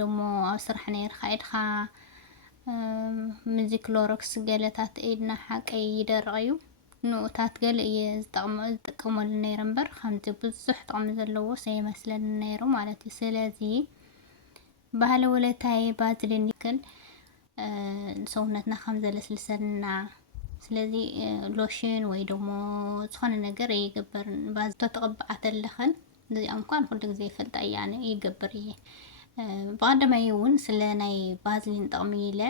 ደሞ ኣብ ስራሕ ነይርካ ኢድካ ምዚ ክሎሮክስ ገለታት ኢድና ሓቀይ ይደርቕ እዩ ንኡታት ገለ እየ ዝጥቀመሉ ነይረ እምበር ከምዚ ብዙሕ ጥቕሚ ዘለዎ ዘይመስለኒ ነይሩ ማለት እዩ። ስለዚ ባህለ ውለታይ ባዝሊን ይክል ሰውነትና ከም ዘለስልሰልና ስለዚ ሎሽን ወይ ደሞ ዝኾነ ነገር ይገብርን ባዝ ተተቀብዓት ኣለኸን እዚኦም እንኳን ኩሉ ግዜ ይፈልጣ እያነ ይገብር እየ ብቀዳማይ እውን ስለ ናይ ባዝሊን ጥቕሚ ኢለ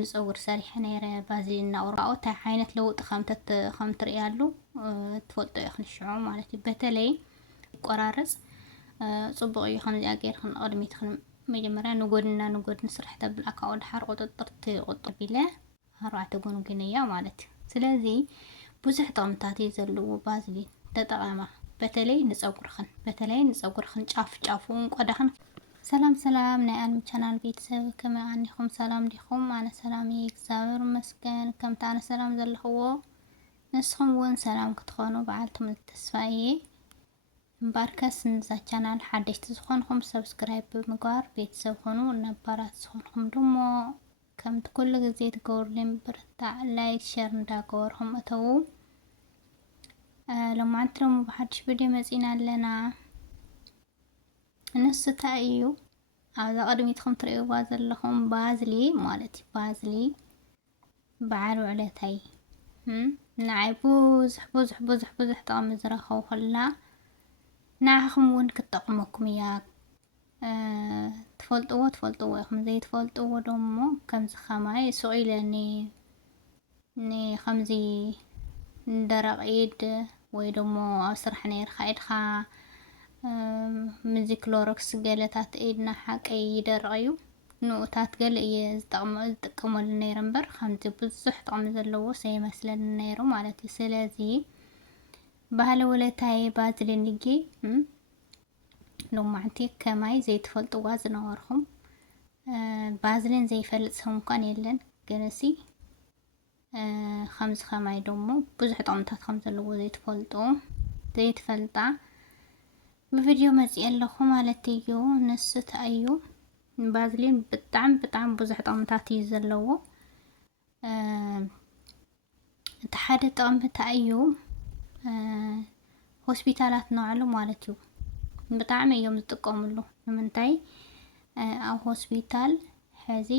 ንፀጉር ሰሪሐ ነይረ ባዝሊን እናቆርባኦ እንታይ ዓይነት ለውጢ ከም ትሪእያሉ ትፈልጦ ኢኹም ሽዑ ማለት እዩ። በተለይ ቆራርፅ ፅቡቅ እዩ ከምዚኣ ጌርክን ቅድሚትክን መጀመርያ ንጎድኒ ስራሕ ተብልዓ ካብኡ ድሓር ቁጥጥር ትቁጥብ ኢለ 4 ጎንጉን እያ ማለት እዩ። ስለዚ ብዙሕ ጥቕምታት እዩ ዘለዎ ባዝሊን ተጠቐማ በተለይ ንፀጉርክን ጫፍ ጫፉን ቆዳኽን ሰላም ናይ ኣልሚ ቻናል ቤተሰብ ከመይ ኣኒኹም ሰላም ዲኹም? ኣነ ሰላም እየ እግዚአብሔር ይመስገን ከምቲ ኣነ ሰላም ዘለኽዎ ንስኹም እውን ሰላም ክትኾኑ በዓልቲ ሙሉ ተስፋ እየ እምበርከስ ንዛ ቻናል ሓደሽቲ ዝኾንኩም ሰብስክራይብ ብምግባር ቤተሰብ ኾኑ ነባራት ዝኾንኩም ድሞ ከምቲ ኩሉ ግዜ ትገብሩልኝ ብርታዕ ላይክ ሸር እንዳገበርኩም እተው ሎማዓንቲ ደሞ ብሓድሽ ቪድዮ መፂና ኣለና ንሱ እንታይ እዩ ኣብዛ ቅድሚትኩም ትሪእዋ ዘለኹም ባዝሊ ማለት እዩ። ባዝሊ በዓል ውዕለታይ ንዓይ ብዙሕ ጥቕሚ ዝረኸቡ ከላ ንዓኹም እውን ክትጠቕመኩም እያ ትፈልጥዎ ኢኹም ዘይትፈልጥዎ ደሞ ከምዚ ከማይ ሱቕ ኢለኒ ከምዚ ደረቕ ኢድ ወይ ደሞ ኣብ ስራሕ ነይርካ ኢድካ ምዚ ክሎሮክስ ገለታት ኢድና ሓቀይ ይደርቕ እዩ ንኡታት ገለ እየ ዝጥቀመሉ ነይረ እምበር ከምዚ ብዙሕ ጥቕሚ ዘለዎ ዘይመስለኒ ነይሩ ማለት እዩ። ስለዚ ባህለ ውለታይ ባዝሊን ድጊ ሎማዓንቲ ከማይ ዘይትፈልጥዋ ዝነበርኩም ባዝሊን ዘይፈልጥ ሰብ እንኳን የለን ግን እሲ ከምዚ ከማይ ደሞ ብዙሕ ጥቕምታት ከም ዘለዎ ዘይትፈልጣ ብቪድዮ መፅእ ኣለኹ ማለት እዩ። ንሱ እንታይ እዩ ባዝሊን ብጣዕሚ ብዙሕ ጥቕምታት እዩ ዘለዎ እቲ ሓደ ጥቕሚ እንታይ እዩ ሆስፒታላት ንባዕሉ ማለት እዩ ብጣዕሚ እዮም ዝጥቀምሉ ንምንታይ ኣብ ሆስፒታል ሕዚ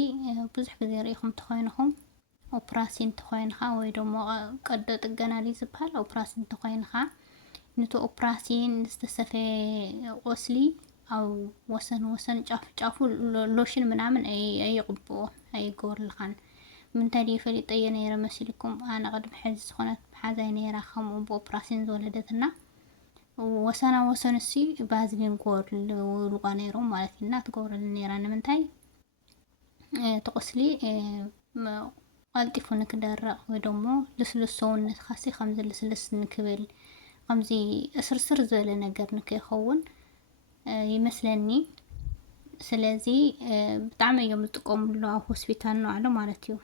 ብዙሕ ግዜ ሪኢኹም ተኾይንኩም ኦፕራሲን ተኾይንካ ወይ ደሞ ቀዶ ጥገና ድዩ ዝብሃል ኦፕራሲን ተኾይንካ ነቲ ኦፕራሲን ዝተሰፈየ ቆስሊ ኣብ ወሰን ጫፉ ሎሽን ምናምን ኣይገበርልካን ምንታይ ድዩ ፈሊጠየ ነይረ መሲልኩም ኣነ ቅድሚ ሕዚ ዝኾነት ሓዛይ ነይራ ከምኡ ብኦፕራሲን ዝወለደትና ወሰን እሲ ባዝሊን ገበርልዋ ነይሮም ማለት እዩ እና ትገብረሉ ነይራ ንምንታይ እቲ ቆስሊ ቀልጢፉ ንክደርቕ ወይ ደሞ ልስሉስ ሰውነትካ ከምዚ ልስልስ ንክብል ከምዚ እስርስር ዝበለ ነገር ንከይኸውን ይመስለኒ። ስለዚ ብጣዕሚ እዮም ዝጥቀምሉ ኣብ ሆስፒታል ንባዕሉ ማለት እዩ።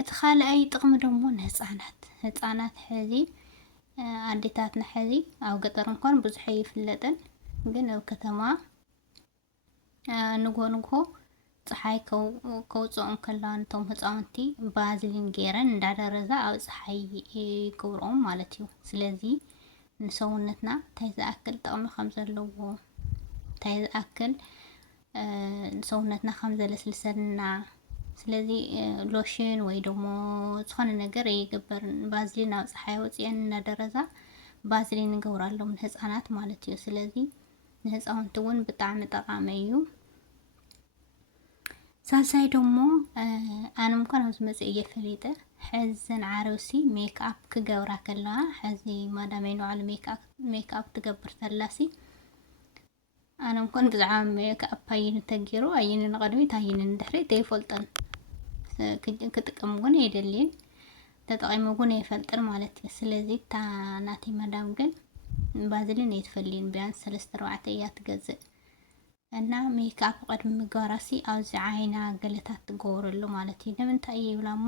እቲ ካልኣይ ጥቕሚ ደሞ ንህፃናት ሕዚ ኣዴታትና ሕዚ ኣብ ገጠር እንኳን ብዙሕ ኣይፍለጥን ግን ኣብ ከተማ ንጎ ፀሓይ ከውፅኦም ከለዋ ነቶም ህፃውንቲ ባዝሊን ገይረን እንዳደረዛ ኣብ ፀሓይ ይገብርኦም ማለት እዩ። ስለዚ ንሰውነትና እንታይ ዝኣክል ጥቕሚ ከም ዘለዎ እንታይ ዝኣክል ሰውነትና ከም ዘለስልሰልና ስለዚ ሎሽን ወይ ደሞ ዝኾነ ነገር ይገብርን ባዝሊን ኣብ ፀሓይ ወፅአን እንዳደረዛ ባዝሊን ንገብራሎም ንህፃናት ማለት እዩ። ስለዚ ንህፃውንቲ እውን ብጣዕሚ ጠቃሚ እዩ። ሳልሳይ ደሞ ኣነ እንኳን ኣብዚ መፅእ እየ ፈሊጠ ሕዘን ዓረብሲ ሜክኣፕ ክገብራ ከለዋ ሕዚ ማዳመይ ንባዕሉ ሜክኣፕ ትገብር ተላሲ ኣነ እንኳን ብዛዕባ ሜክኣፕ ኣይን ተገይሩ ኣይን ንቅድሚት ኣይን ንድሕሪት ኣይፈልጥን ክጥቀም እውን የደልይን ተጠቒሙ እውን ኣይፈልጥን ማለት እዩ። ስለዚ እታ ናተይ ማዳም ግን ባዝሊን ኣይትፈልይን ቢያንስ 3-4 እያ ትገዝእ እና ሜክኣፕ ቅድሚ ምግባራሲ ኣብዚ ዓይና ገለታት ትገብረሉ ማለት እዩ። ንምንታይ ይብላ እሞ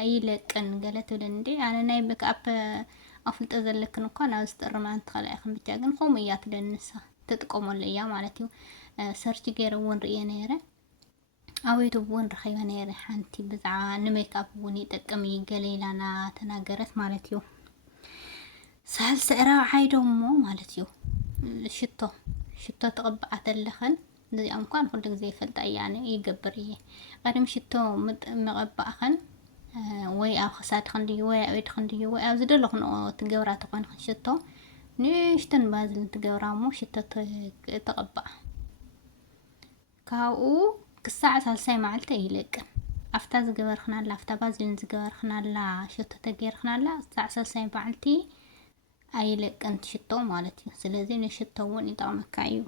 ኣይለቅን ገለ ትብለን እንዴ ኣነ ናይ ሜክኣፕ ኣፍልጦ ዘለክን እንኳን ኣብ ዝጥርም ኣንቲ ካልኣይክን ብቻ ግን ከምኡ እያ ትብለን ንሳ ትጥቀመሉ እያ ማለት እዩ። سيرش غير ون رئي نيره أو يتبون رخيبة نيره حانتي بزعا نميك أب وني تقمي قليلانا تناقرت مالتيو سهل سعرها عايدو مو مالتيو الشطة تقبعت اللخن زي أمكان كل زي فلت يعني يقبريه قدم شتو مقبع خن وي أو خسات خندي وي أو يتخندي وي أو زد لخن تجورا تقن شتو نيشتن بازل تجورا مو شتة تقبع كاو كساعة سالساي معلته يلك أفتا زجور خنا لا أفتا بازل زجور خنا لا شتة تجير خنا لا ساعة سالساي معلتي أيلك أنت شتو مالتي سلازين الشتوون يطعمك عيو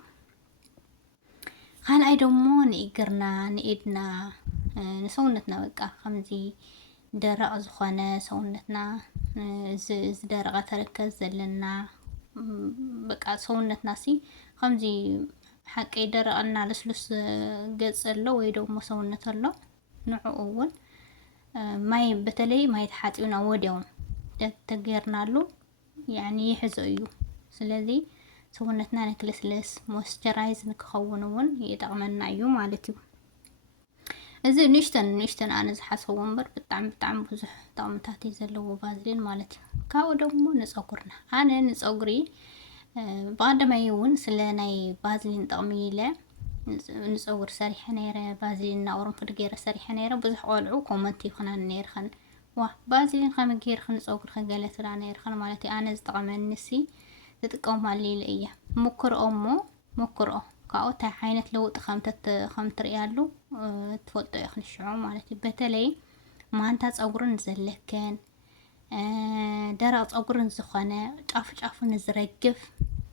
خان أيدمو نيقرنا نيدنا نسونتنا بقى خمزي درق زخانة سونتنا درقة تركز زلنا بقى سونتنا سي خمزي حقي درقنا لسلس قص له ويدمو سونت له نوعه أول ماي بتلي ما يتحاتيون وديون تغيرنا له يعني يحزقيو سلازي سونتنا نكلسلس مويسترايز نكخونون يطعمنا ايو مالتي اذا نشتن انا زحاسو ومبر بطعم بزح طعمتات يزلو فازلين مالتي كاو دمو نصغرنا انا نصغري بعد ما يون سلاناي فازلين طعميله نصغر سريح نيره فازلين ناورم فدغير سريح نيره بزح قولعو كومنتي خنا نيرخن واه فازلين خم غير خن صغر خن قالت لا نيرخن مالتي انا زطعمن نسي تتقوم على ليه مكر أمه مكر كأوتا حينة لو خمت ريالو تفوت يخن الشعوم مالتي بتلي ما أنت تصورن زلكن درا تصورن زخانة تعرف نزرقف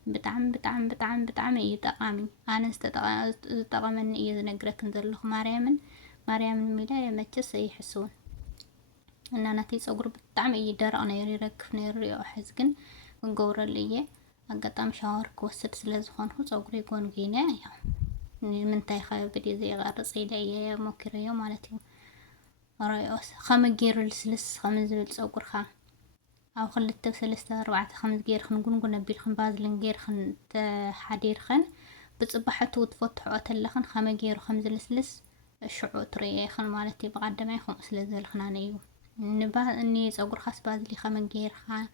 بتعم يتقامي أنا استقامن إذا نقرأك نزلخ مريم ميلا متجس يحسون إن أنا تصور بتعم يدرا أنا يركف نيري أحزقن ونقور اللي أقطعم شاور كوسد سلازخون هو صغري يكون جينا يا من تايخة بدي زي غارص إلى مكرية مالتي رأيوس خم جير السلس خمس زل صغر خا أو خلت سلسة أربعة خمس جير خن نقول نبيل خن بازلن جير خن حدير خن بتصبحت وتفتح وتلخن خم جير خمس السلس الشعو تري خن مالتي بعد ما يخم سلزل خنانيو إني صغر خاص بازلي خم جير خا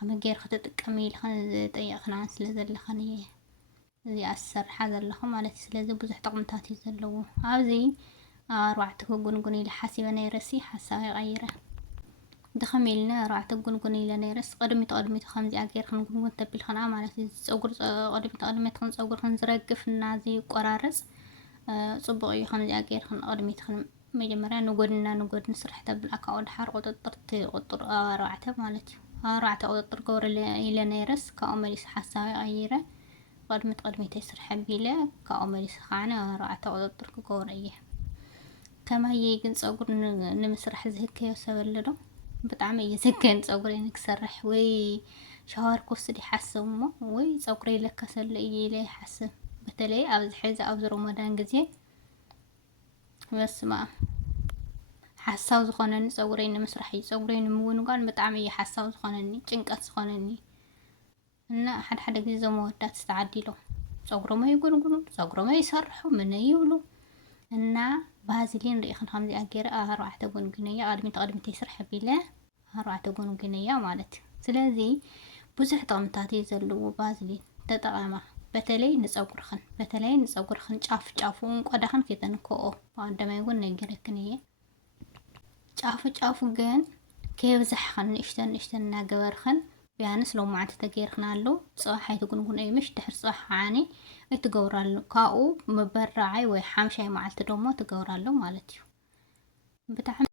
خم غير خطتقمي لخن طيقنا عن سلازل خنيه زي أثر حذر لهم على سلازل بزح طقمتات يزلوا عاوزي روعتكو قنقني لحاسبة نيرسي حاسة غيره دخميلنا روعتكو قنقني لنيرس قدمي خمزي أغير خن قنقن تبيل خنا مالتي صغر قدمي خن صغر خن زرقف النازي قرارس صبغي خمزي أغير خن خن مجمرا نقود نسرح تبل أكاود حار قطر روعته مالتي راعت أوضر قور إلى نيرس كأمليس حساوي غيره قدمي تيسر حبيله كأمليس خانة راعت أوضر قور إيه كما يجن صقر نمسرح زهك يسولله بتعمل يزكين صقري نكسرح وي شهر كوسدي حس أمه وي صقري لك كسل إيه حس بتلي أو حيز أو رمضان جزء بس ما حساو زخونني صغرين مسرحي صغرين مون قال مطعمي حساو زخونني ጭንቀት زخونني እና حد ጊዜ መወዳት ተዓዲሎ صغرو ما يقولون صغرو ما يسرحوا من يولو እና ባዝሊን ሪኢኽን ከምዚ ኣገይረ ኣርባዕተ ጎንግነያ ቅድሚት ይስርሕ ቢለ ኣርባዕተ ጎንግነያ ማለት ስለዚ ብዙሕ ጥቕምታት ዘለዎ ባዝሊን ተጠቐማ በተለይ ንፀጉርኽን ጫፉን ቆዳኽን ከይተንከኦ ባንደማይ ጎን ነገረክን እየ ጫፉ ግን ከይብዛሕኽን ንእሽተን እናገበርኽን ቢያንስ ሎማዓንቲ ተገይርክናሉ ፅባሕ ኣይትጉንጉን እዩ ምሽ ድሕሪ ፅባሕ ከዓኒ ኣይትገብራሉ ካብኡ መበራዓይ ወይ ሓምሻይ መዓልቲ ደሞ ትገብራሉ ማለት እዩ ብጣዕሚ